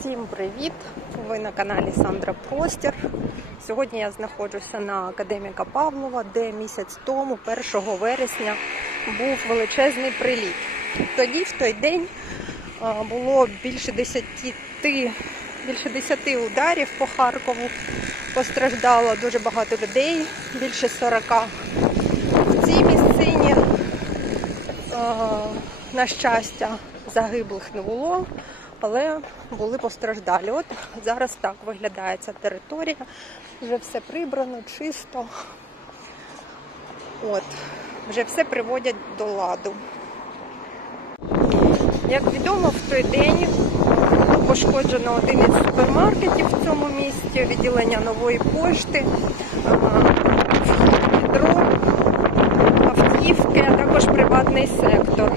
Всім привіт! Ви на каналі Сандра Простір. Сьогодні я знаходжуся на академіка Павлова, де місяць тому, 1 вересня, був величезний приліт. Тоді, в той день, було більше 10, більше 10 ударів по Харкову. Постраждало дуже багато людей, більше 40 в цій місцині. На щастя, загиблих не було, але були постраждалі. От зараз так виглядає ця територія. Вже все прибрано, чисто. От, вже все приводять до ладу. Як відомо, в той день пошкоджено один із супермаркетів в цьому місті, відділення нової пошти, вхід метро автівки, а також приватний сектор.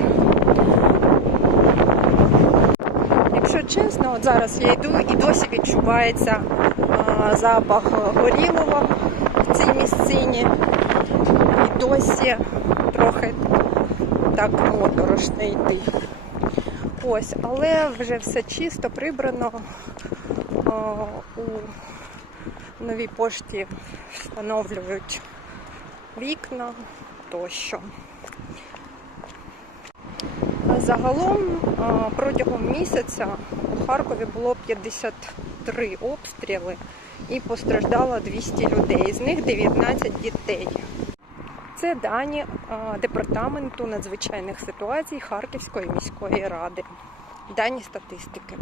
Чесно, от зараз я йду і досі відчувається а, запах горілого в цій місцині. І досі трохи так моторошно йти. Ось, але вже все чисто, прибрано. А, у новій пошті встановлюють вікна тощо. Загалом протягом місяця у Харкові було 53 обстріли і постраждало 200 людей, з них 19 дітей. Це дані департаменту надзвичайних ситуацій Харківської міської ради. Дані статистики.